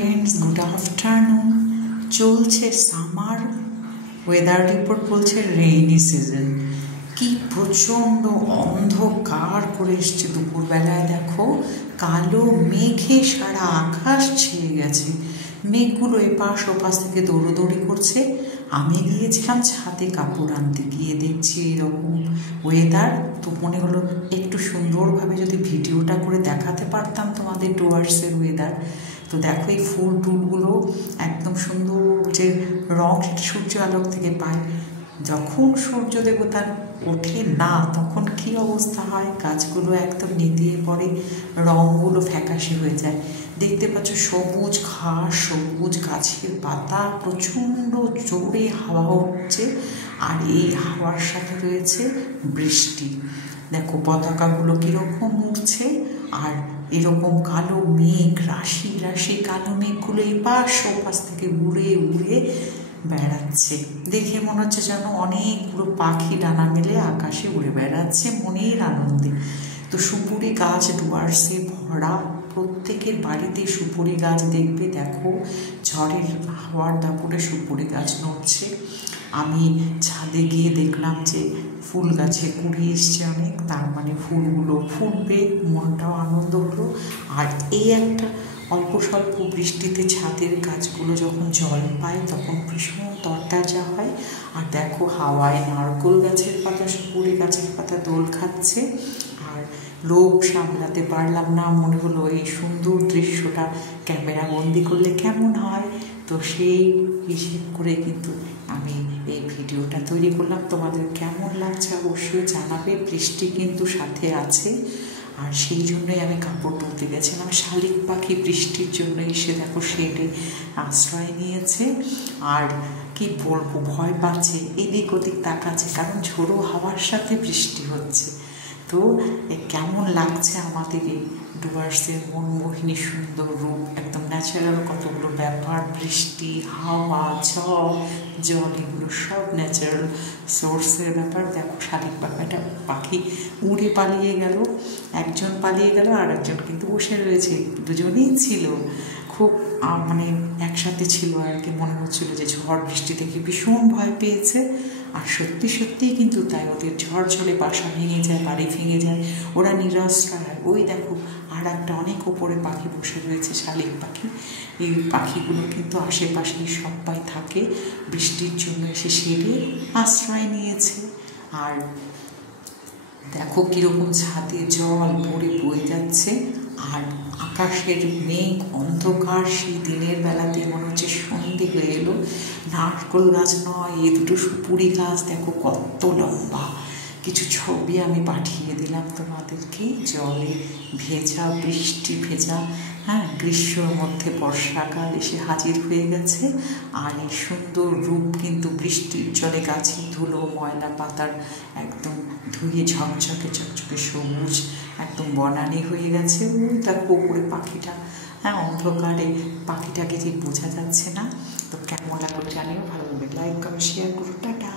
Friends, good afternoon. চলছে summer, weather report বলছে rainy season. কি প্রচণ্ড অন্ধকার করে এসছে দুপুরবেলায়। দেখো কালো মেঘে সারা আকাশ ছেয়ে গেছে। মেঘগুলো এপাশ ওপাশ থেকে দৌড়োদৌড়ি করছে। আমি গিয়েছিলাম ছাদে কাপড় আনতে, গিয়ে দেখছি এরকম ওয়েদার। তো মনে হলো একটু সুন্দরভাবে যদি ভিডিওটা করে দেখাতে পারতাম তোমাদের ডুয়ার্সের ওয়েদার। তো দেখো এই ফুল টুলগুলো একদম সুন্দর যে রং সেটা সূর্য আলোক থেকে পায়। যখন সূর্য দেবতার ওঠে না তখন কি অবস্থা হয়, গাছগুলো একদম নেতিয়ে পড়ে, রঙগুলো ফ্যাকাশে হয়ে যায়। দেখতে পাচ্ছ সবুজ ঘাস, সবুজ গাছের পাতা, প্রচণ্ড জোরে হাওয়া হচ্ছে, আর এই হাওয়ার সাথে রয়েছে বৃষ্টি। দেখো পতাকাগুলো কীরকম উঠছে, আর এরকম কালো মেঘ, রাশি রাশি কালো মেঘগুলো এপাশ ওপাশ থেকে উড়ে উড়ে বেড়াচ্ছে। দেখে মনে হচ্ছে যেন অনেকগুলো পাখি ডানা মেলে আকাশে উড়ে বেড়াচ্ছে মনের আনন্দে। তো সুপুরি গাছ ডুয়ার্সে ভরা, প্রত্যেকের বাড়িতে সুপুরি গাছ দেখবে। দেখো ঝড়ের হাওয়ার দাপটে সুপুরি গাছ নড়ছে। আমি ছাদে গিয়ে দেখলাম যে ফুল গাছে কুড়ি এসছে অনেক, তার মানে ফুলগুলো ফুটবে, মনটাও আনন্দ হলো। আর এই একটা অল্প স্বল্প বৃষ্টিতে ছাদের গাছগুলো যখন জল পায় তখন ভীষণ তরতাজা হয়। আর দেখো হাওয়ায় নারকেল গাছের পাতা, সুপুরি গাছের পাতা দোল খাচ্ছে। আর লোভ সামলাতে পারলাম না, মনে হলো এই সুন্দর দৃশ্যটা ক্যামেরা বন্দি করলে কেমন হয়। তো সেই হিসেব করে কিন্তু আমি এই ভিডিওটা তৈরি করলাম। তোমাদের কেমন লাগছে অবশ্যই জানাবে। বৃষ্টি কিন্তু সাথে আছে, আর সেই জন্যই আমি কাপড় তুলতে গেছিলাম। শালিক পাখি বৃষ্টির জন্য এসে দেখো শেডে আশ্রয় নিয়েছে। আর কি বলবো, ভয় পাচ্ছে, এদিক ওদিক তাকাচ্ছে, কারণ ঝোড়ো হাওয়ার সাথে বৃষ্টি হচ্ছে। তো কেমন লাগছে আমাদের এই ডুয়ার্সের মনমোহিনী সুন্দর রূপ, একদম ন্যাচারাল কতগুলো ব্যাপার, বৃষ্টি, হাওয়া, ঝড়, জল, এগুলো সব ন্যাচারাল সোর্সের ব্যাপার। দেখো শালিক পাখি উড়ে পালিয়ে গেল, একজন পালিয়ে গেল, আর একজন কিন্তু বসে রয়েছে। দুজনেই ছিল খুব মানে একসাথে ছিল আর কি। মনে হচ্ছিল যে ঝড় বৃষ্টি দেখে ভীষণ ভয় পেয়েছে। আর সত্যি সত্যিই কিন্তু তাই, ওদের ঝড় ঝড়ে বাসা ভেঙে যায়, বাড়ি ভেঙে যায়, ওরা নিরাশ্রয় হয়। ওই দেখো আর একটা অনেক ওপরে পাখি বসে রয়েছে, শালিক পাখি। এই পাখিগুলো কিন্তু আশেপাশেই সবাই থাকে, বৃষ্টির জন্য এসে শেডে আশ্রয় নিয়েছে। আর দেখো কীরকম ছাদে জল ভরে বয়ে যাচ্ছে, আর আকাশের মেঘ অন্ধকার। সেই দিনের বেলাতে মনে হচ্ছে সন্ধে হয়ে এলো। নারকেল গাছ নয়, এ দুটো সুপুরি গাছ দেখো কত লম্বা। কিছু ছবি আমি পাঠিয়ে দিলাম তোমাদেরকে। জলে ভেজা, বৃষ্টি ভেজা, হ্যাঁ, গ্রীষ্মের মধ্যে বর্ষাকাল এসে হাজির হয়ে গেছে। আর এই সুন্দর রূপ কিন্তু বৃষ্টির জলে গাছের ধুলো, ময়লা পাতার একদম ধুয়ে ঝকঝকে ঝকঝকে সবুজ একদম বনানি হয়ে গেছে। ওই তার ওপরে পাখিটা, হ্যাঁ, অন্ধকারে পাখিটাকে যে বোঝা যাচ্ছে না। তো কেমন লাগলো জানিও, ভালো লাগবে লাইক কমেন্ট শেয়ার করো, টাটা।